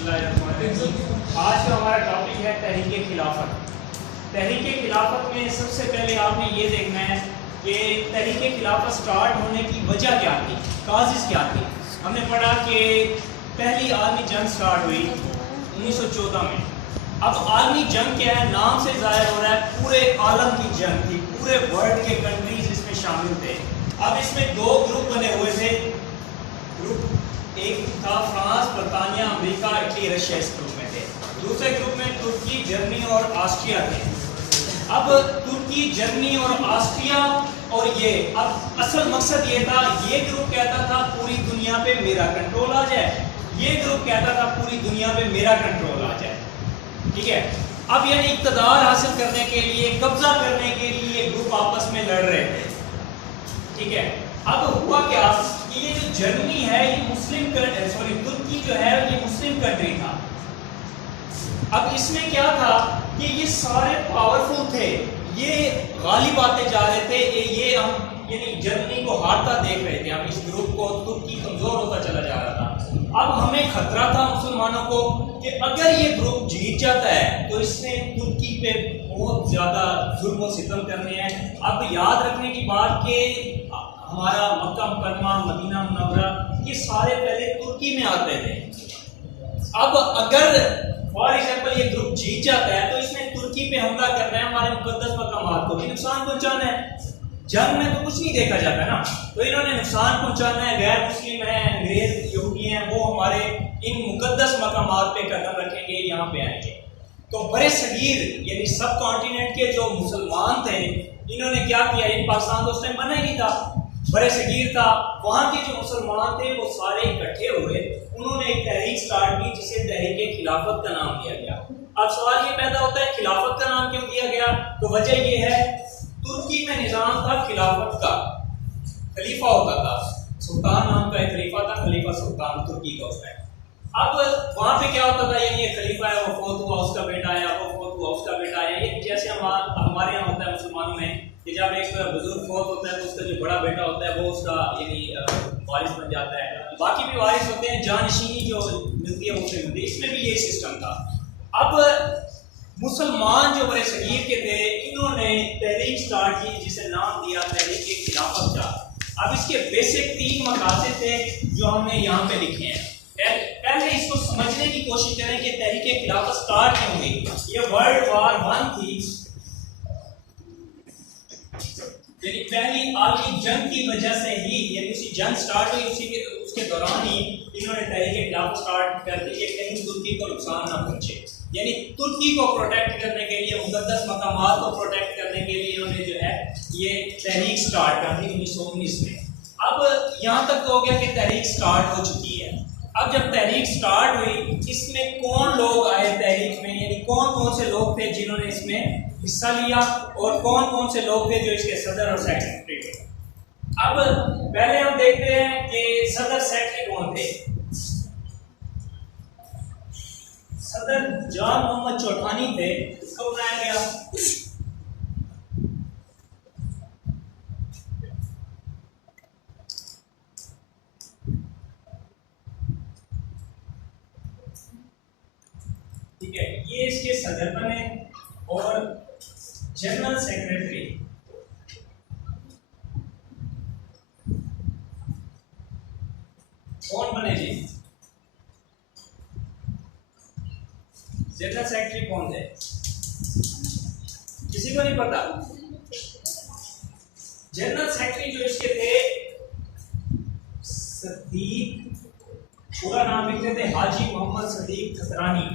आज का हमारा टॉपिक है तहरीक खिलाफत। तहरीक खिलाफत में सबसे पहले आपने ये देखना है कि तहरीक खिलाफत स्टार्ट होने की वजह क्या थी, काजिज़ क्या थी। हमने पढ़ा कि पहली आलमी जंग स्टार्ट हुई 1914 में। अब आलमी जंग क्या है, नाम से जाहिर हो रहा है पूरे आलम की जंग थी, पूरे वर्ल्ड के कंट्रीज इसमें शामिल थे। अब इसमें दो ग्रुप बने हुए थे। ग्रुप एक था फ्रांस, बरतानिया, अमेरिका, इटली, रशिया इस ग्रुप में थे। दूसरे ग्रुप में तुर्की, जर्मनी और ऑस्ट्रिया थे। अब तुर्की, जर्मनी और ऑस्ट्रिया और ये अब असल मकसद ये था, ये ग्रुप कहता था पूरी दुनिया पे मेरा कंट्रोल आ जाए, ये ग्रुप कहता था पूरी दुनिया पे मेरा कंट्रोल आ जाए। ठीक है, अब यानी इक़्तिदार हासिल करने के लिए, कब्जा करने के लिए ग्रुप आपस में लड़ रहे थे। ठीक है, अब हुआ क्या कि ये जो जर्मनी है ये मुस्लिम तुर्की जो है ये मुस्लिम कंट्री था। अब इसमें क्या था कि ये सारे पावरफुल थे, ये गालिब आते जा रहे थे। ये हम यानी जर्मनी को हारता देख रहे थे, हम इस ग्रुप को, तुर्की कमजोर होता चला जा रहा था। अब हमें खतरा था मुसलमानों को कि अगर ये ग्रुप जीत जाता है तो इसने तुर्की पे बहुत ज्यादा जुल्म और सितम करने हैं। अब याद रखने की बात कि हमारा मक्का मुकर्रमा, मदीना मुनव्वरा ये सारे पहले तुर्की में आते थे। अब अगर फॉर एग्जाम्पल ये ग्रुप जीत जाता है तो इसने तुर्की पे हमला करना है, हमारे मुकद्दस मकामात को भी नुकसान पहुंचाना है। जंग में तो कुछ नहीं देखा जाता ना, तो इन्होंने नुकसान पहुंचाना है। गैर मुस्लिम है, अंग्रेज यहूदी हैं, वो हमारे इन मुकद्दस मकामात पे कदम रखेंगे, यहाँ पे आएंगे। तो बड़े सगीर यानी सब कॉन्टिनेंट के जो मुसलमान थे इन्होंने क्या किया, इन पाकिस्तान तो उस टाइम बना ही नहीं था, बड़े सगीर था, वहाँ के जो मुसलमान थे वो सारे इकट्ठे हुए। उन्होंने एक तहरीक स्टार्ट की जिसे तहरीक खिलाफत का नाम दिया गया। अब सवाल ये पैदा होता है खिलाफत का नाम क्यों दिया गया, तो वजह ये है तुर्की में निज़ाम था खिलाफत का, खलीफा होता था, सुल्तान नाम का एक खलीफा था, खलीफा सुल्तान तुर्की का उस टाइम। अब वहाँ पे क्या होता था, यानी ये खलीफा है वो फौत हुआ, उसका बेटा आया, वो फौत हुआ, उसका बेटा आया। ये जैसे हमारे यहाँ होता है मुसलमानों में कि जब एक बुजुर्ग फौत होता है तो उसका जो बड़ा बेटा होता है वो उसका यानी वारिस बन जाता है, बाकी भी वारिस होते हैं, जानशीनी जो मिलती है वो उससे मिलती है। इसमें भी यही सिस्टम था। अब मुसलमान जो बड़े सगीर के थे इन्होंने तहरीक स्टार्ट की जिसे नाम दिया तहरीक खिलाफत का। अब इसके बेसिक 3 मकासद थे जो हमने यहाँ पे लिखे हैं। पहले इसको समझने की कोशिश करें कि तहरीक खिलाफत स्टार्ट क्यों हुई। ये वर्ल्ड वार 1 थी, यानी पहली आलमी जंग की वजह से ही, यानी उसी जंग स्टार्ट हुई, उसके दौरान ही इन्होंने तहरीक खिलाफत स्टार्ट कर दी कि कहीं तुर्की को नुकसान ना पहुंचे। यानी तुर्की को प्रोटेक्ट करने के लिए, मुकद्दस मकामात को प्रोटेक्ट करने के लिए इन्होंने जो है ये तहरीक स्टार्ट कर दी 1919 में। अब यहाँ तक तो हो गया कि तहरीक स्टार्ट हो चुकी है। अब जब तहरीक स्टार्ट हुई, इसमें कौन लोग आए तहरीक में, यानी कौन कौन से लोग थे जिन्होंने इसमें हिस्सा लिया और कौन कौन से लोग थे जो इसके सदर और सेक्रेटरी थे। अब पहले हम देखते हैं कि सदर सेक्रेटरी कौन थे। सदर जॉन मोहम्मद चौठानी थे, इसको बनाया गया। ठीक है, ये इसके सदर बने और जनरल सेक्रेटरी कौन बने जी? जनरल सेक्रेटरी कौन थे, किसी को नहीं पता? जनरल सेक्रेटरी जो इसके थे सदीक, पूरा नाम लिखते थे हाजी मोहम्मद सदीक खतरानी।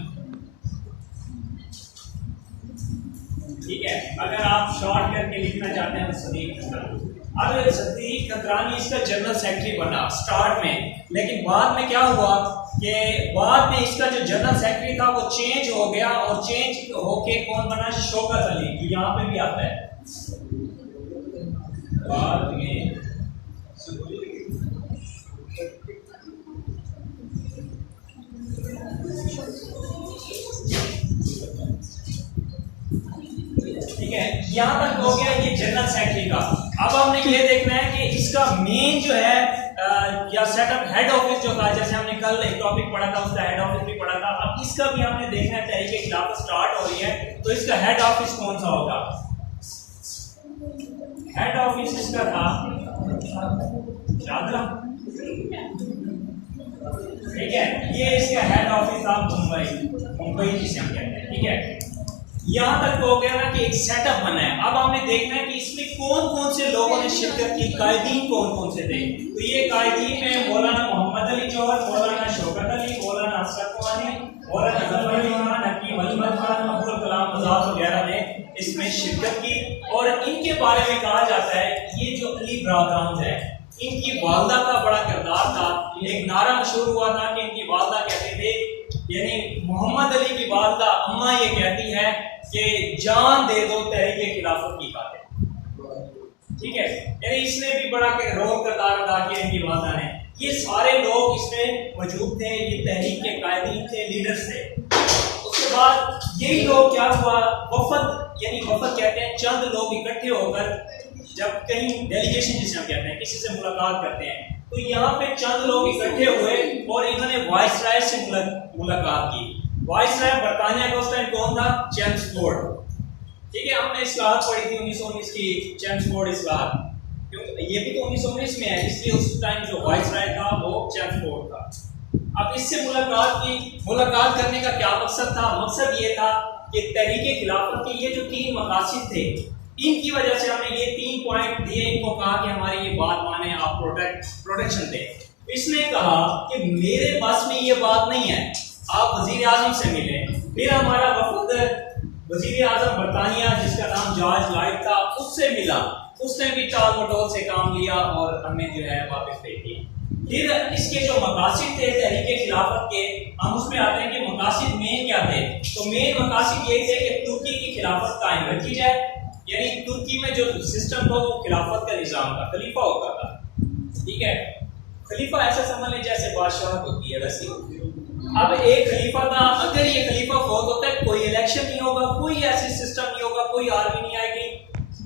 ठीक है, अगर आप शॉर्ट करके लिखना चाहते हैं तो सदीक खतरानी। अब सदीक खतरानी इसका जनरल सेक्रेटरी बना स्टार्ट में, लेकिन बाद में क्या हुआ कि बाद में इसका जो जनरल सेक्रेटरी था वो चेंज हो गया और चेंज होके कौन बना, शौकत अली, जो यहाँ पे भी आता है बाद में। ठीक है, यहाँ तक हो गया ये जनरल सेक्रेटरी का। अब हमने ये देखना है कि इसका मेन जो है या सेटअप हेड ऑफिस जो था, जैसे हमने कल एक टॉपिक पढ़ा था उसका हेड ऑफिस भी पढ़ा था। अब इसका भी हमने देखना है, तहरीक खिलाफत स्टार्ट हो रही है तो इसका हेड ऑफिस कौन सा होगा। हेड ऑफिस इसका था शाहजहां, ठीक है, ये इसका हेड ऑफिस था मुंबई जिसे हम कहते हैं, ठीक है। यहां तक हो गया ना कि एक सेटअप बना है। अब हमने देखना है कि इसमें कौन कौन से लोगों ने शिरकत की, कायदीन कौन कौन से थे। तो ये कायदीन में मौलाना मोहम्मद अली जौहर, मौलाना शौकत अली, मौलाना असरफ वानी, मौलाना जफर अली खान, हकीम अहमद खान, अब्दुल कलाम आजाद वगैरह ने इसमें शिरकत की। और इनके बारे में कहा जाता है ये जो अली ब्रादरान है इनकी वालदा का बड़ा किरदार था। एक नारा मशहूर हुआ था कि इनकी वालदा कहते थे, यानी मोहम्मद अली की वालदा अम्मा ये कहती है कि जान दे दो तहरीक खिलाफत की खातिर, ठीक है, यानी इसने भी बड़ा रोल किरदार अदा किया इनकी वालदा ने। ये सारे लोग इसमें मौजूद थे, ये तहरीक के कायदीन थे, लीडर्स थे। उसके बाद यही लोग क्या हुआ, वफद, यानी वफद कहते हैं चंद लोग इकट्ठे होकर जब कहीं डेलीगेशन जिसे हम कहते हैं किसी से मुलाकात करते हैं, तो यहाँ पे चंद लोग इकट्ठे हुए और इन्होंने वाइसराय से मुलाकात की। वाइसराय बरतानिया का उस टाइम कौन था, चेम्सफोर्ड, ठीक है, हमने इस्लाहत पढ़ी थी 1919 की, चेम्सफोर्ड इस्लाहत, क्योंकि ये भी तो 1919 में है, इसलिए उस टाइम जो वाइसराय था वो चेम्सफोर्ड था। अब इससे मुलाकात की, मुलाकात करने का क्या मकसद था, मकसद ये था कि तहरीक खिलाफत के ये जो 3 मकासद थे इनकी वजह से हमने ये 3 पॉइंट दिए, इनको कहा कि हमारी ये बात माने, आप प्रोटेक्शन दें। इसने कहा कि मेरे बस में ये बात नहीं है, आप वजीर आजम से मिले। फिर हमारा वफद वजीर आजम बरतानिया जिसका नाम जॉर्ज लॉयड था उससे मिला, उसने भी टाल मटोल से काम लिया और हमें जो है वापस भेज दिया। फिर इसके जो मकासद थे तहरीक खिलाफत के, हम उसमें आते हैं कि मकासद मेन क्या थे। तो मेन मकासद ये थे कि तुर्की की खिलाफत कायम रखी जाए, यानी तुर्की में जो सिस्टम था वो खिलाफत का निजाम था, खलीफा होता था, ठीक है। खलीफा ऐसा समझ लें जैसे बादशाह होती है वैसी। अब एक खलीफा था, अगर ये खलीफा फौत होता है कोई इलेक्शन नहीं होगा, कोई ऐसी सिस्टम नहीं होगा, कोई आर्मी नहीं आएगी,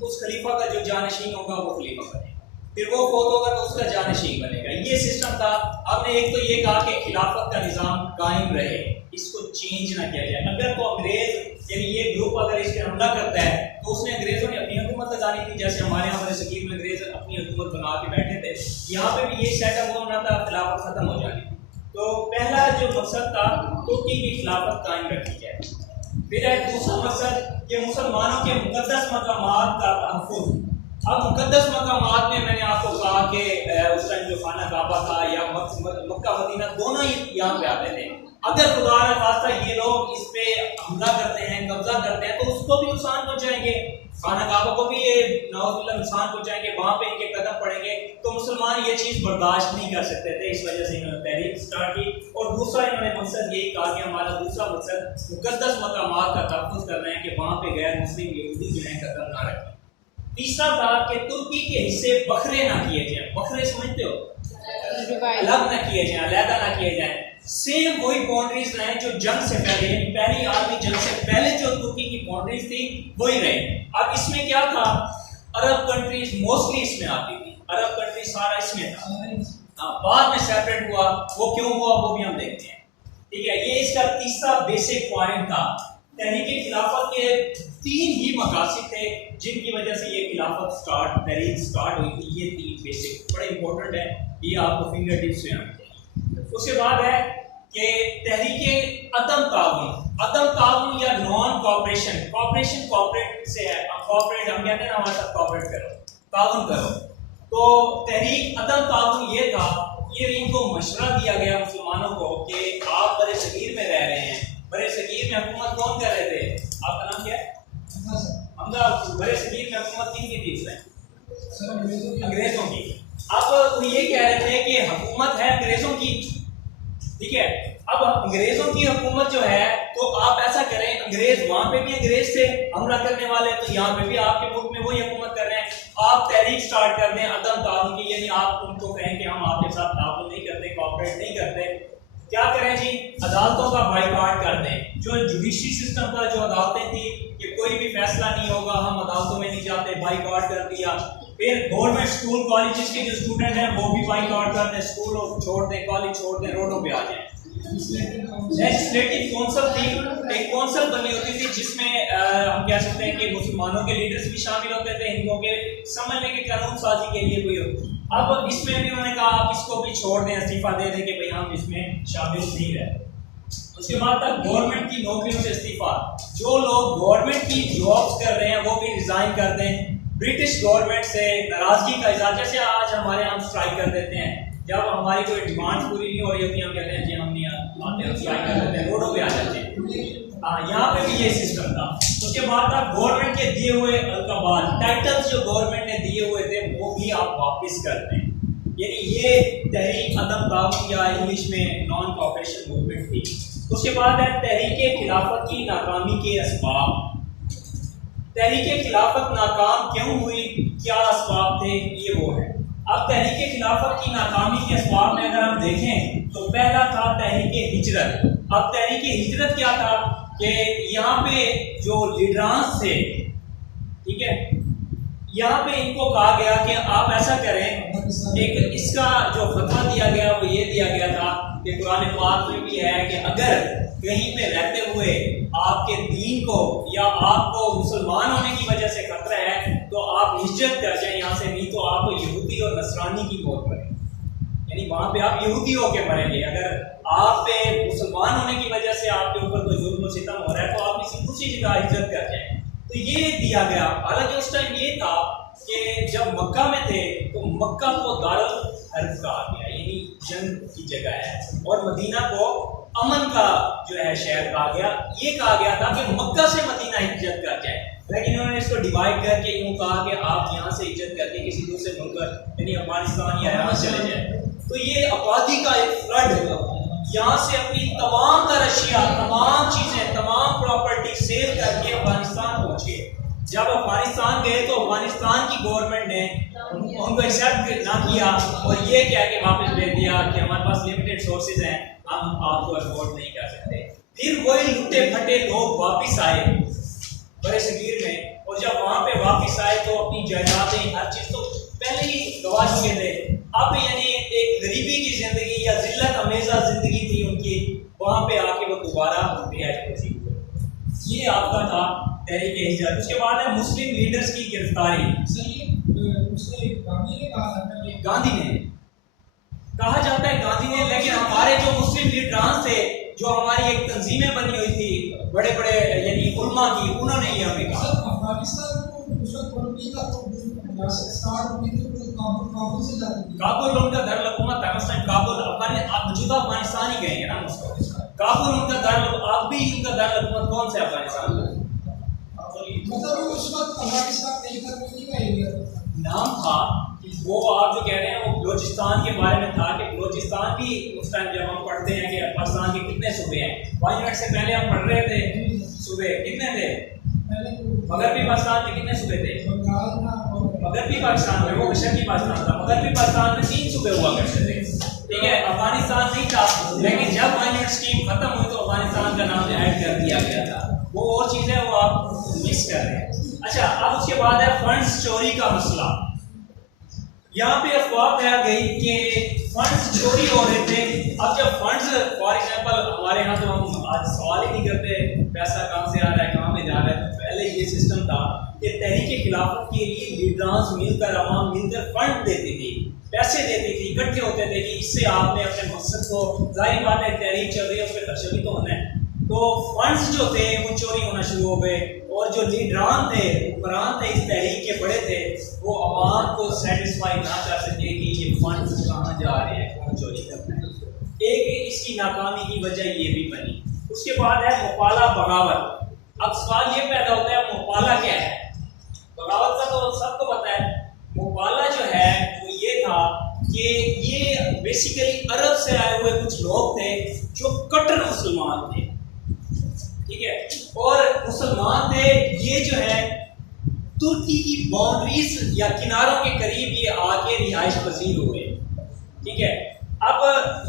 उस खलीफा का जो जानशीन होगा वो खलीफा बनेगा, फिर वो फौत होगा तो उसका जानशीन बनेगा, ये सिस्टम था। हमने एक तो ये कहा कि खिलाफत का निजाम कायम रहे, इसको चेंज ना किया जाए। अगर तो अंग्रेज यानी ये ग्रुप अगर इस पर हमला करता है तो उसने अंग्रेजों ने अपनी हुकूमत लगानी थी, जैसे हमारे यहाँ बड़े सकीर में अंग्रेज अपनी हुकूमत बना के बैठे थे, यहाँ पे भी ये सेटअप होना था, खिलाफत खत्म हो जानी थी। तो पहला जो मकसद था तुर्की की खिलाफत कायम रखी जाए। फिर है दूसरा मकसद कि मुसलमानों के मुकद्दस मकामात का तहफ़्फ़ुज़। अब मुकद्दस मकामात में मैंने आपको कहा कि उस टाइम जो खाना काबा था या मक्का मदीना दोनों ही यहाँ पे आते थे। अगर खुदा न खास्ता ये लोग इस पे हमला करते हैं, कब्जा करते हैं, तो उसको भी नुकसान पहुंचाएंगे, खाना काबा को भी ये नाउज़ुबिल्लाह नुकसान पहुंचाएंगे, वहां पे इनके कदम पड़ेंगे। तो मुसलमान ये चीज बर्दाश्त नहीं कर सकते थे, इस वजह से इन्होंने तहरीक स्टार्ट की। और दूसरा इन्होंने मकसद यही कहा कि हमारा दूसरा मकसद मुकद्दस मकामात का तहफ़्फ़ुज़ करना है कि वहां पे गैर मुस्लिम यहूदी जो है कदम ना रखें। तीसरा था कि तुर्की के हिस्से बखरे ना किए जाए, बखरे समझते हो, अलग ना किए जाए, अलहदा ना किए जाए, सेम वही बाउंड्रीज रहे जो जंग से पहले, पहली आर्मी जंग से पहले जो तुर्की की बाउंड्रीज थी वही रहे। अब इसमें क्या था, अरब कंट्रीज मोस्टली इसमें आती थी, अरब कंट्री सारा इसमें था। बाद में सेपरेट हुआ, वो क्यों हुआ वो भी हम देखते हैं, ठीक है। ये इसका तीसरा बेसिक पॉइंट था। तहरीक खिलाफत के 3 ही मकासद थे जिनकी वजह से ये खिलाफत तहरीक स्टार्ट हुई थी। ये 3 बेसिक बड़े इंपॉर्टेंट है, ये आपको फिंगर टिप्स में आते हैं। उसके बाद है कि तहरीक अदम ताउन या नॉन कॉपरेशन, कॉपरेशन कॉपरेट से है, कॉपरेट हम कहते हैं ना हमारे साथ कॉपरेट करो, ताउन करो। तो तहरीक अदम ताउन ये था, ये इनको मशवरा दिया गया मुसलमानों को कि आप बड़े सगीर में रह रहे हैं, बड़े सगीर में हुकूमत कौन कर रहे थे, आपका नाम क्या है, हमजा। बड़े सगीर में हुकूमत किन की थी, अंग्रेजों की। अब वो ये कह रहे थे कि हुकूमत है अंग्रेजों की, ठीक है। अब अंग्रेजों की हुकूमत जो है, तो आप ऐसा करें, अंग्रेज वहां पे भी अंग्रेज थे हमला करने वाले, तो यहाँ पे भी आपके मुल्क में वही हुकूमत कर रहे हैं। आप तहरीक स्टार्ट कर दें अदम ताउन की, यानी आप उनको कहें कि हम आपके साथ ताउन नहीं करते, कॉपरेट नहीं करते। क्या करें जी, अदालतों का बाइकआउट कर दें। जो जुडिशरी सिस्टम था, जो अदालतें थी कि कोई भी फैसला नहीं होगा, हम अदालतों में नहीं जाते, बाइकआउट कर दिया। फिर गवर्नमेंट स्कूल कॉलेजेस के जो स्टूडेंट हैं वो भी बाइकआउट कर दें, स्कूल छोड़ दें, कॉलेज छोड़ दें, रोडों पे आ जाएं। लेजिस्लेटिव काउंसिल थी, एक काउंसिल बनी होती थी जिसमें हम कह सकते हैं कि मुसलमानों के लीडर्स भी शामिल होते थे, हिंदुओं के समझने के कानून साजी के लिए कोई हो। अब इसमें भी उन्होंने कहा आप इसको भी छोड़ दें, इस्तीफा दे दें कि भाई हम इसमें शामिल नहीं रहे। उसके बाद तक गवर्नमेंट की नौकरियों से इस्तीफा, जो लोग गवर्नमेंट की जॉब्स कर रहे हैं वो भी रिजाइन कर दें। ब्रिटिश गवर्नमेंट से नाराजगी का इजहार, जैसे आज हमारे हम स्ट्राइक कर देते हैं, जब हमारी कोई डिमांड पूरी नहीं हो रही होती हम कहते हैं जी हम नहीं आते, स्ट्राइक कर देते हैं, रोडों पे आ जाते हैं। यहाँ पे भी ये सिस्टम था। उसके बाद तक गवर्नमेंट के दिए हुए अलकाबात, टाइटल्स जो गवर्नमेंट ने दिए हुए थे वो भी आप वापस कर दें। यानी ये तहरीक अदम ताउन या इंग्लिश में नॉन कॉपरेशन मूवमेंट थी। उसके बाद है तहरीक खिलाफत की नाकामी के असबाब। तहरीक खिलाफत नाकाम क्यों हुई, क्या असबाब थे, ये वो है। अब तहरीक खिलाफत की नाकामी के असबाब में अगर हम देखें तो पहला था तहरीक हिजरत। अब तहरीक हिजरत क्या था कि यहाँ पे जो लीडरांस थे, ठीक है, यहाँ पे इनको कहा गया कि आप ऐसा करें, एक इसका जो फतवा दिया गया वो ये दिया गया था कि कुरान पाक में भी है कि अगर कहीं पे रहते हुए आपके दीन को या आपको मुसलमान होने की वजह से खतरा है तो आप हिजरत कर जाए यहाँ से, नहीं तो आप यहूदी और नसरानी की मौत मरें, यानी वहाँ पे आप यहूदी होके मरेंगे। अगर आप पे मुसलमान होने की वजह से आपके ऊपर कोई जुल्म सितम हो रहा है तो आप किसी दूसरी जगह हिजरत कर जाए। तो ये दिया गया। हालांकि उस टाइम ये था कि जब मक्का में थे तो मक्का को दारुल हर्ब कहा गया, यानी जंग की जगह है, और मदीना को अमन का जो है शहर कहा गया। ये कहा गया था कि मक्का से मदीना हिजरत कर जाए, लेकिन उन्होंने इसको डिवाइड करके यूँ कहा कि आप यहाँ से हिजरत करके किसी दूसरे मुल्क यानी अफगानिस्तान या ईरान चले जाए। तो ये आबादी का एक फ्लड यहाँ से अपनी तमाम तर अशिया, तमाम चीज़ें, तमाम प्रॉपर्टी सेल करके अफगानिस्तान पहुँचे। जब अफगानिस्तान गए तो अफगानिस्तान की गवर्नमेंट ने उनको एक्सेप्ट ना किया और ये क्या कि वापस भेज दिया कि हमारे पास लिमिटेड सोर्सेज हैं, हम आपको अफोर्ड नहीं कर सकते। फिर वही लुटे फटे लोग वापस आए बड़े सगीर में, और जब वहाँ पे वापस आए तो अपनी जायदादें हर चीज़ तो पहले ही गवा चुके थे। अब यानी एक गरीबी की जिंदगी या जिल्लत अमेज़ा जिंदगी थी उनकी, वहाँ पे आके वो दोबारा रिहाइश पहुंची। ये आपका था तहरीक हिजरत। उसके बाद है मुस्लिम लीडर्स की गिरफ्तारी। गांधी ने कहा जाता है, गांधी ने, लेकिन हमारे जो मुस्लिम लीडरान थे, जो हमारी एक तंजीमें बनी हुई थी बड़े बड़े यानी उलमा की, उन्होंने ये हमें कहा। काबुल उनका दारुल-हुकूमत था उस टाइम, काबुल मौजूदा अफगानिस्तान ही गए हैं ना उसको। काबुल उनका दारुल, अब भी उनका दारुल-हुकूमत कौन सा अफगानिस्तान का मतलब उस वक्त अफगानिस्तान नाम था। वो आप जो कह रहे हैं वो बलोचिस्तान के बारे में था कि बलोचिस्तान भी उस टाइम जब हम पढ़ते हैं कि पाकिस्तान के कितने सूबे हैं, 5 मिनट से पहले हम पढ़ रहे थे सूबे कितने थे, मगरबी पाकिस्तान में कितने सूबे थे, मगरबी पाकिस्तान में, वो मशरकी पाकिस्तान था, मगरबी पाकिस्तान में 3 सूबे हुआ करते थे, ठीक है, अफगानिस्तान नहीं था। लेकिन जब 5 मिनट स्कीम खत्म हुई तो अफगानिस्तान का नाम ऐड कर दिया गया था। वो और चीज़ है, वो आप मिस कर रहे हैं। अच्छा, अब उसके बाद है फंड्स चोरी का मसला। यहाँ पे अफवाह फैल गई कि फंड्स चोरी हो रहे थे। अब जब फंड्स, फॉर एग्जांपल हमारे यहाँ तो हम आज सवाल ही नहीं करते पैसा कहाँ से आ रहा है, कहाँ में जा रहा है। तो पहले ये सिस्टम था कि तहरीक खिलाफत के लिए लीडरांस मिलकर, अवाम मिलकर फंड देती थी, पैसे देती थी, इकट्ठे होते थे कि इससे आपने अपने मकसद को, जाहिर बात है तहरीक चल रही है उस पर खर्चा भी तो होना है। तो फंड्स जो थे वो चोरी होना शुरू हो गए, और जो लीडरान थे, हुक्मरान थे इस तहरीक के बड़े थे, वो आवाम को सेटिस्फाई ना कर सके कि ये फंड्स कहाँ जा रहे हैं, कौन चोरी करना है। एक इसकी नाकामी की वजह ये भी बनी। उसके बाद है मुपाला बगावत। अब सवाल ये पैदा होता है मुपाला क्या है। बगावत का तो सबको पता है। मुपाला जो है वो ये था कि ये बेसिकली अरब से आए हुए कुछ लोग थे जो कट्टर मुसलमान थे, ठीक है, और मुसलमान थे। ये जो है तुर्की की बाउंड्रीज या किनारों के करीब ये आके रिहाइश पजीर हुए, ठीक है। अब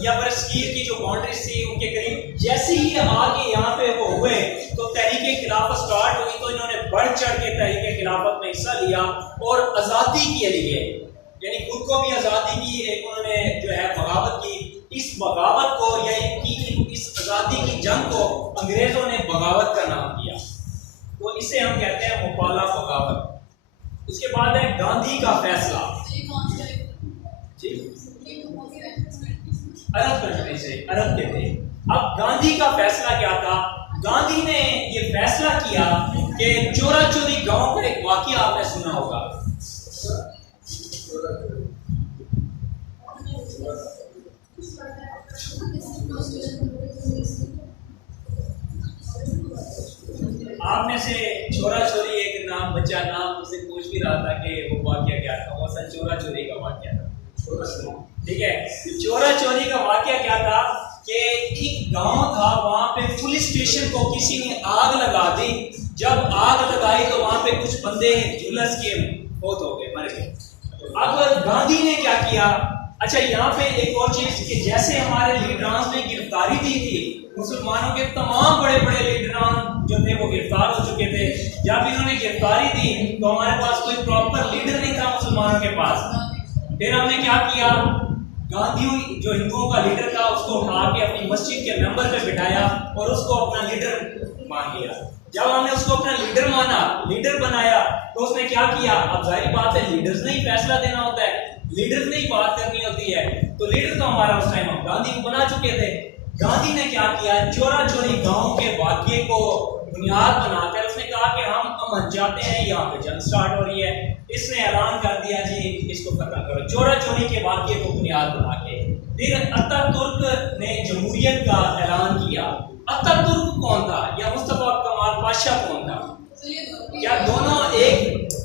या बरसगीर की जो बाउंड्रीज थी उनके करीब जैसे ही आके यहाँ पे वो हुए तो तहरीक खिलाफत स्टार्ट हुई, तो इन्होंने बढ़ चढ़ के तहरीक खिलाफत में हिस्सा लिया और आज़ादी के लिए यानी खुद को भी आज़ादी की एक उन्होंने जो है बगावत की। इस बगावत को या इस आज़ादी की जंग को अंग्रेजों ने बगावत का नाम दिया, तो इसे हम कहते हैं मुपाला बगावत। उसके बाद है गांधी का फैसला, अरब कंट्री से, अरब के थे। अब गांधी का फैसला क्या था? गांधी ने ये फैसला किया कि चोरा चोरी गांव का एक वाकया आपने सुना होगा, आप में से चोरा चोरी एक नाम बच्चा नाम मुझसे पूछ भी रहा था कि वो वाकया क्या था। वो असल चोरा चोरी का वाकया था, ठीक है। चोरा चोरी का वाकया क्या था कि एक गांव था, वहां पे पुलिस स्टेशन को किसी ने आग लगा दी। जब आग लगाई तो वहां पे कुछ बंदे झुलस के मौत हो गए, मर गए। अब गांधी ने क्या किया? अच्छा, यहाँ पे एक और चीज कि जैसे हमारे लीडरान ने गिरफ्तारी दी थी, मुसलमानों के तमाम बड़े बड़े लीडरान जो थे वो गिरफ्तार हो चुके थे। जब इन्होंने गिरफ्तारी दी तो हमारे पास कोई प्रॉपर लीडर नहीं था मुसलमानों के पास। फिर हमने क्या किया? गांधी जो हिंदुओं का लीडर था उसको उठा के अपनी मस्जिद के मेंबर पे बिठाया और उसको अपना लीडर मान लिया। जब हमने उसको अपना लीडर माना, लीडर बनाया, तो उसने क्या किया? अब जाहिर बात है लीडर्स ने ही फैसला देना होता है, लीडर्स ने ही बात करनी होती है। तो लीडर तो हमारा उस टाइम हम गांधी को बना चुके थे। गांधी ने क्या किया? चोरा चोरी गांव के वाकये को बुनियाद बनाकर उसने कहा कि हम अमन चाहते हैं, यहाँ पे जंग स्टार्ट हो रही है। इसने ऐलान कर दिया जी इसको खत्म करो, चोरा चोरी के वाकये को बुनियाद बना के। फिर अतातुर्क ने जमहूरियत का ऐलान किया। अतातुर्क कौन था या मुस्तफा कमाल पाशा कौन था? क्या दोनों एक?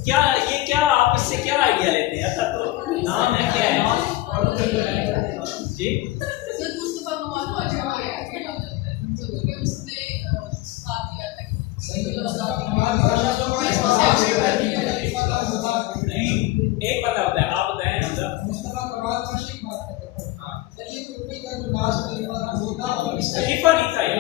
क्या ये क्या आप इससे क्या आइडिया लेते हैं? अतातुर्क नाम है, क्या है जी? एक बता बताए, आप बताएं हमजा। खलीफा नहीं था यार,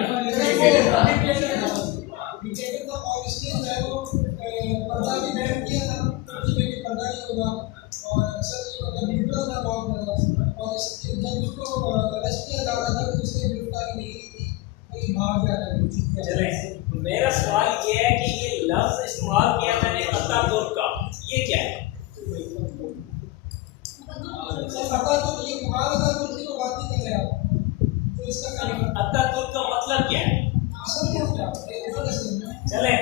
मेरा सवाल ये है कि ये लफ्ज इस्तेमाल किया मैंने अतातुर्क का, ये क्या है? अतातुर्क का मतलब क्या है? चले,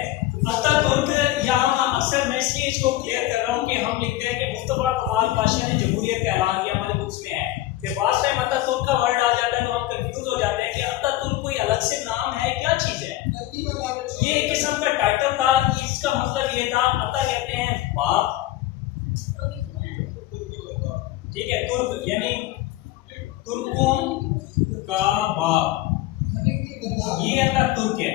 अतातुर्क यहाँ अक्सर मैं इसलिए इसको क्लियर कर रहा हूँ कि हम लिखते हैं कि मुस्तफा कमाल पाशा ने जमहूरियत का ऐलान किया, हमारे बुक्स में है। फिर बाद टाइम अतातुर्क का वर्ड आ जाता है तो हम कंफ्यूज हो जाते हैं कि अतातुर्क कोई अलग से नाम है, क्या चीज है? ये एक किस्म का टाइटल था, इसका मतलब ये था, अता कहते हैं बाप, ठीक है, तुर्क यानी तुर्कों का बाप, ये अतातुर्क है,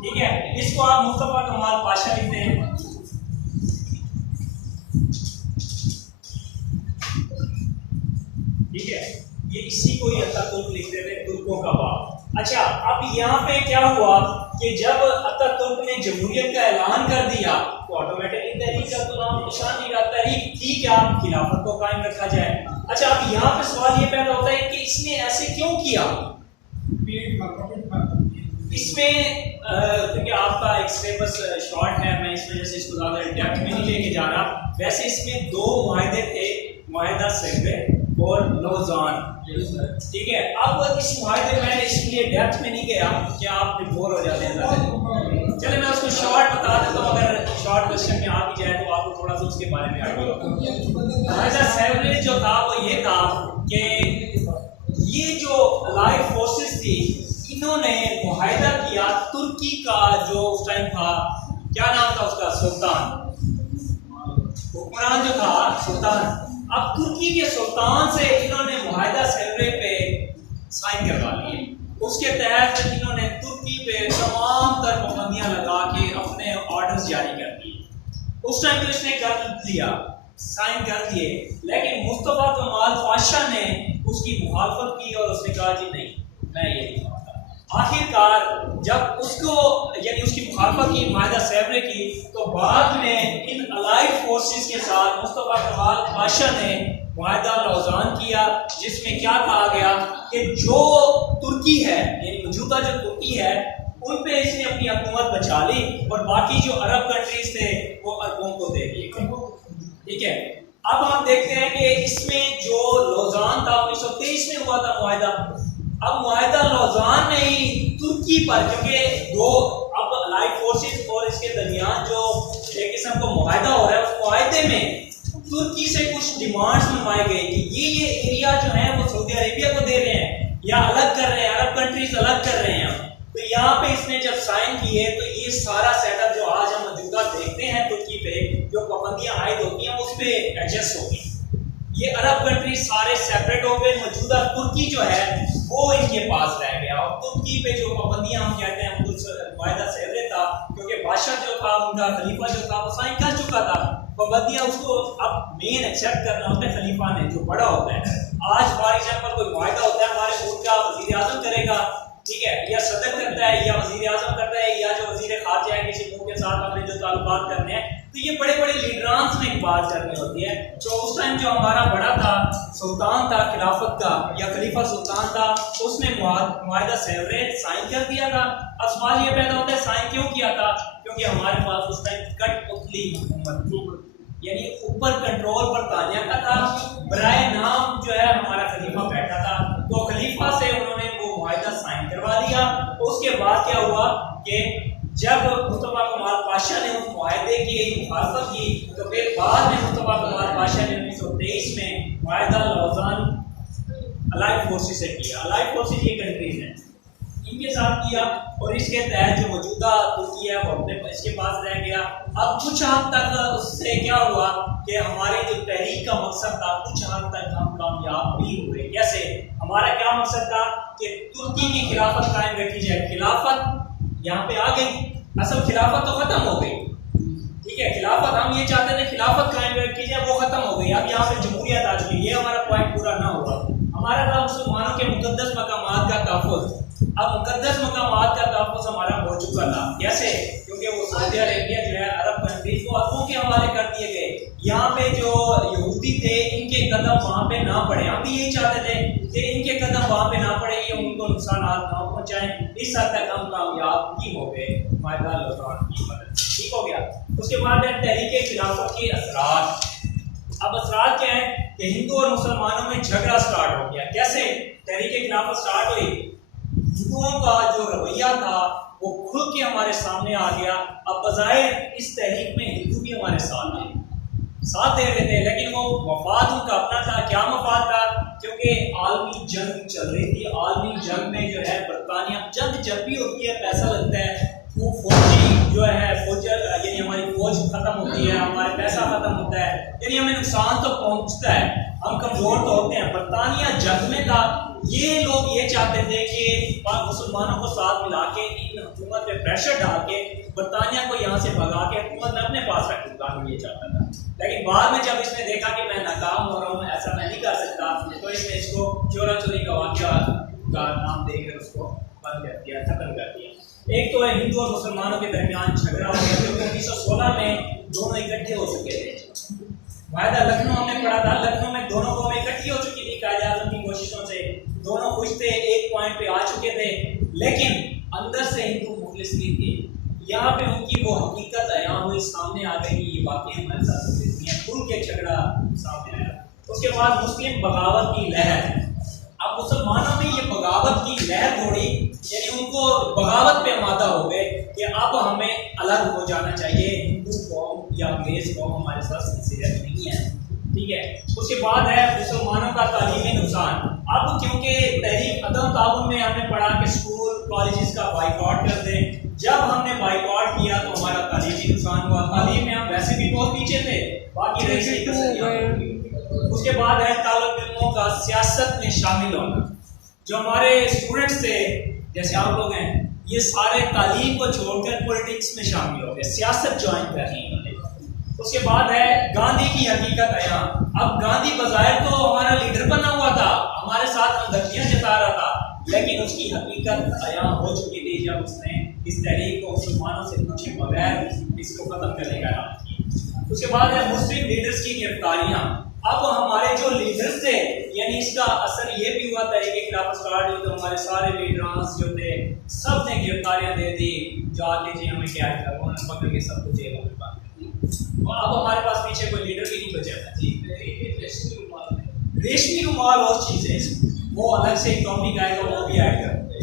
ठीक है। इसको आप मुस्तफा कमाल पाशा लिखते हैं। ठीक है, ये इसी को ही अतातुर्क लिखते थे, तुर्कों का बाप। अच्छा, अब यहाँ पे क्या हुआ कि जब अतातुर्क ने जमहूरियत का ऐलान कर दिया तो ऑटोमेटिकली तहरीक का तो नाम निशान नहीं रहा। तहरीक थी क्या? खिलाफत को कायम रखा जाए। अच्छा, अब यहाँ पे सवाल ये पैदा होता है कि इसने ऐसे क्यों किया? इसमें क्योंकि आपका एक सिलेबस शॉर्ट है, मैं इस वजह से इसको ज़्यादा डेप्थ में नहीं लेके जा रहा। वैसे इसमें दो मुआहदे थे, मुआहदा सेर्वे और लौज़ान, ठीक है। अब इस मुआहदे में इसलिए डेप्थ में नहीं गया कि आप बोर हो जाते हैं। चले मैं उसको शॉर्ट बता देता हूँ, अगर शॉर्ट क्वेश्चन में आ भी जाए तो आपको थोड़ा सा उसके बारे में आइडिया। मुआहदा सेर्वे जो था वो ये था कि ये जो अलाइड फोर्सेस थी इन्होंने मुआहदा किया तुर्की का, जो उस टाइम था, क्या नाम था उसका, सुल्तान, हुक्मरान जो था सुल्तान। अब तुर्की के सुल्तान से इन्होंने मुआहदा सेर्वे पे साइन करवा लिए। उसके तहत इन्होंने तुर्की पे तमाम तर पाबंदियां लगा के अपने ऑर्डर्स जारी कर दिए। उस टाइम तो इसने कर दिया, साइन कर दिए, लेकिन मुस्तफा कमाल पाशा ने उसकी मुखालफत की और उसने कहा जी नहीं, मैं ये नहीं मानता। आखिरकार जब उसको यानी उसकी मुखालफत की, मुआहदा सेर्वे की, बाद में इन अलाइड फोर्सेस के साथ मुस्तफा कमाल पाशा ने मुआहदा लौज़ान किया, जिसमें क्या कहा गया कि जो तुर्की है यानी मौजूदा जो तुर्की है उन पे इसने अपनी हुकूमत बचा ली और बाकी जो अरब कंट्रीज थे वो अरबों को दे दिए गए। ठीक है, अब हम देखते हैं कि इसमें जो लौज़ान था 1923 में हुआ था मुआहदा। अब मुआहदा लौज़ान में ही तुर्की पर, क्योंकि दो अब अलाइड फोर्सेस और इसके दरमियान जो एक किस्म का मुआहदा हो रहा है, उस मुआहदे में तुर्की से कुछ डिमांड्स मनवाई गई कि ये एरिया जो है वो सऊदी अरेबिया को दे रहे हैं या अलग कर रहे हैं, अरब कंट्रीज अलग कर रहे हैं। तो यहाँ पे इसने जब साइन किए तो ये सारा सेटअप जो आज हम मौजूदा देखते हैं तुर्की पे जो पाबंदियां आयद होती हैं उस पे एडजस्ट हो गई। ये अरब कंट्रीज सारे सेपरेट हो गए, मौजूदा तुर्की जो है वो इनके पास रह गया और तुर्की पे जो पाबंदियां हम कहते हैं मुआहदा सेवरे था, क्योंकि बादशाह जो था उनका खलीफा जो था वो साइन कर चुका था पाबंदियां, उसको अब मेन एक्सेप्ट करना होता है खलीफा ने जो बड़ा होता है। आज फॉर एग्जाम्पल कोई मुआहदा होता है हमारे मुल्क का वजीर आजम करेगा, ठीक है, या सदर करता है या वजीर आजम करता है या जो वजीर खारजा है किसी मुल्क के साथ हमने जो ताल्लुकात करने हैं, तो ये बड़े बड़े लीडरांस में एक बात करनी होती है। तो उस टाइम जो हमारा बड़ा था सुल्तान था खिलाफत का या खलीफा सुल्तान था, उसने मुआहदा सेवरे साइन कर दिया था। अब सवाल ये पैदा होता है साइन क्यों किया था, क्योंकि हमारे पास उस टाइम कठपुतली हुकूमत यानी ऊपर कंट्रोल बरतानिया का था, बराए नाम जो है हमारा खलीफा बैठा था, तो खलीफा से उन्होंने वो मुआहदा साइन करवा लिया। उसके बाद क्या हुआ कि जब मुस्तफा कमाल पाशा ने उस मुआहदे की मुखालफत की तो फिर बाद में मुस्तफा कमाल पाशा ने 1923 में मुआहदा लौज़ान अलाइड फोर्सेस से किया। अलाइड फोर्सेस ये कंट्रीज हैं, इनके साथ किया और इसके तहत जो मौजूदा तुर्की है वो अपने इसके पास रह गया। अब कुछ हद तक उससे क्या हुआ कि हमारे जो तहरीक का मकसद था कुछ हद तक हम कामयाब भी हुए। कैसे? हमारा क्या मकसद था कि तुर्की की खिलाफत कायम रखी जाए। खिलाफत यहाँ पे आ गई, असल खिलाफत तो खत्म हो गई, ठीक है, खिलाफत हम ये चाहते थे खिलाफत कायम रखी जाए, वो खत्म हो गई। अब यहाँ पे जमहूरियत आ चुकी, ये हमारा पॉइंट पूरा ना हुआ। हमारा था मुसलमानों के मुकद्दस मकामात का तहफ़्फ़ुज़। अब मुकद्दस मकामात का तहफ़्फ़ुज़ हमारा हो चुका था। कैसे? क्योंकि वो सऊदी अरेबिया जो है अरब कंट्रीज को अरबों के हवाले कर दिए गए। यहाँ पे जो यहूदी थे इनके कदम वहाँ पे ना पड़े। हम भी यही चाहते थे कि इनके कदम वहाँ पे ना पड़े, ये उनको नुकसान ना पहुँचाएं। इस हद तक हम कामयाब भी हो गए मुआहदा लौज़ान की मदद से। ठीक हो गया। उसके बाद है तहरीक खिलाफत के असरात। अब असरात क्या है कि हिंदू और मुसलमानों में झगड़ा स्टार्ट हो गया। कैसे तहरीक खिलाफत स्टार्ट हुई? हिंदुओं का जो रवैया था वो खुल के हमारे सामने आ गया। अब बज़ाहिर इस तहरीक में हिंदू भी हमारे साथ दे रहे थे, लेकिन वो मफाद उनका अपना था। क्या मफाद था? क्योंकि आलमी जंग चल रही थी। आलमी जंग में जो है बरतानिया, जंग जब भी होती है पैसा लगता है, वो फौजी जो है फौजर यानी हमारी फौज खत्म होती है, हमारे पैसा खत्म होता है, यानी हमें नुकसान तो पहुंचता है, हम कमजोर तो होते हैं। बरतानिया जंग में था। ये लोग ये चाहते थे कि मुसलमानों को साथ मिला के इन हुकूमत पे प्रेशर डाल के बरतानिया को यहाँ से भगा के हुकूमत में अपने पास रखूंगा, ये चाहता था। लेकिन बाद में जब इसने देखा कि मैं नाकाम हो रहा हूँ, ऐसा मैं नहीं कर सकता, तो इसने इसको चोरा चोरी का वाक़या का नाम देकर उसको बंद कर दिया, खत्म कर दिया। एक तो है हिंदू और मुसलमानों के दरमियान झगड़ा हो गया, क्योंकि 1916 में दोनों इकट्ठे हो चुके थे। मुआहदा लखनऊ हमने पढ़ा था, लखनऊ में दोनों कौमें इकट्ठी हो चुकी थी कायदे आज़म की कोशिशों से, दोनों खुश थे, एक पॉइंट पे आ चुके थे, लेकिन अंदर से हिंदू मुखलिस नहीं थे। यहाँ पे उनकी वो हकीकत है यहाँ हुई सामने आ गई, ये बातें हमारे साथ होती हैं, खुल के झगड़ा सामने आया। उसके बाद मुस्लिम बगावत की लहर। अब मुसलमानों में ये बगावत की लहर दौड़ी, यानी उनको बगावत पे आमादा हो गए कि अब हमें अलग हो जाना चाहिए, हिंदू कौम या अंग्रेज कौम हमारे साथ सिलसिला नहीं है। ठीक है। उसके बाद है मुसलमानों का तालीमी नुकसान। अब क्योंकि तहरीक अदम ताउन में हमने पढ़ा कि स्कूल कॉलेजेस का बाइकआउट कर दें, जब हमने बाइकआउट किया तो हमारा तालीमी नुकसान हुआ। तालीम में हम वैसे भी बहुत पीछे थे, बाकी रही। उसके बाद है तालिब इल्मों का सियासत में शामिल होना। जो हमारे स्टूडेंट्स थे जैसे आप लोग हैं, ये सारे तालीम को छोड़कर पॉलिटिक्स में शामिल हो गए, सियासत ज्वाइन कर ली उन्होंने। उसके बाद है गांधी की हकीकत आया। अब गांधी बज़ाहिर तो हमारा लीडर बना हुआ था, हमारे साथ हमदर्दियां जता रहा था, लेकिन उसकी हकीकत अयां हो चुकी थी जब उसने इस तहरीक को मुसलमानों से पूछे बगैर इसको ख़त्म करने का ऐलान किया। उसके बाद है मुस्लिम लीडर्स की गिरफ्तारियाँ। अब हमारे जो लीडर्स थे, यानी इसका असर ये भी हुआ तहरीक खिलाफत स्टार्ट हुई तो हमारे सारे लीडर्स जो थे सब ने गिरफ्तारियाँ दे दी, जाके जी हमें क्या करो, उन्होंने पकड़ के सबको जेलों में बंद कर दिया। और अब हमारे पास पीछे कोई लीडर भी नहीं बचा था जी। रेशमी रुमाल और चीज़ें, वो अलग से एक टॉपिक आएगा, वो भी ऐड करेंगे।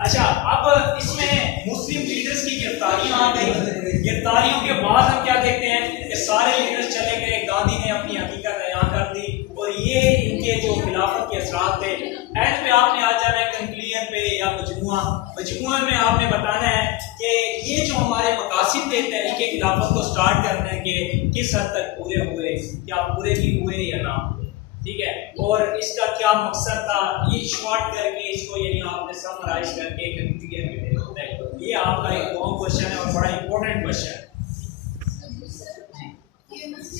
अच्छा, अब इसमें मुस्लिम लीडर्स की गिरफ्तारियां आ गई। गिरफ्तारियों के बाद हम क्या देखते हैं कि सारे लीडर्स चले गए, गांधी ने अपनी हकीकत बयां कर दी और ये इनके जो खिलाफत के असरात थे। एंड पे आपने आ जाना है कंक्लूजन पे या मजमुआ में आपने बताना है कि ये जो हमारे मकासद थे तहरीक खिलाफत को स्टार्ट करने के किस हद तक पूरे हुए, क्या पूरे भी हुए या ना हुए, ठीक है, और इसका क्या मकसद था, ये शॉर्ट करके इसको यानी आपने समराइज करके कंक्लूजन में देना होता है। ये आपका एक लॉन्ग क्वेश्चन है और बड़ा इंपॉर्टेंट क्वेश्चन है।